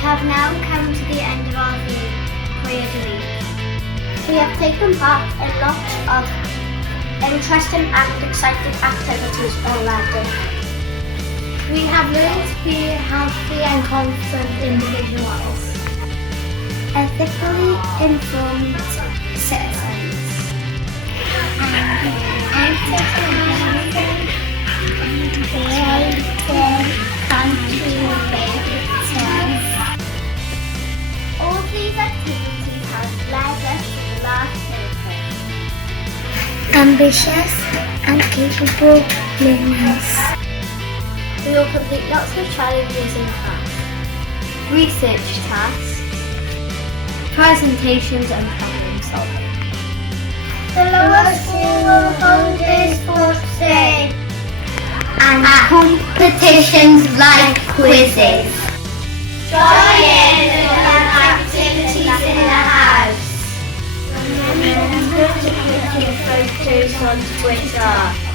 have now come to the end of our voyage week. We have taken part in lots of interesting and exciting activities already. We have learned to be healthy and confident individuals, ethically informed citizens, and creative contributors. All these activities have led us to the last purpose. Ambitious and capable learners. We will complete lots of challenges in class, research tasks, presentations and problem solving. The lower school will hold a sports day and competitions like quizzes. Join in the fun activities in the house. Remember to put your photos on Twitter.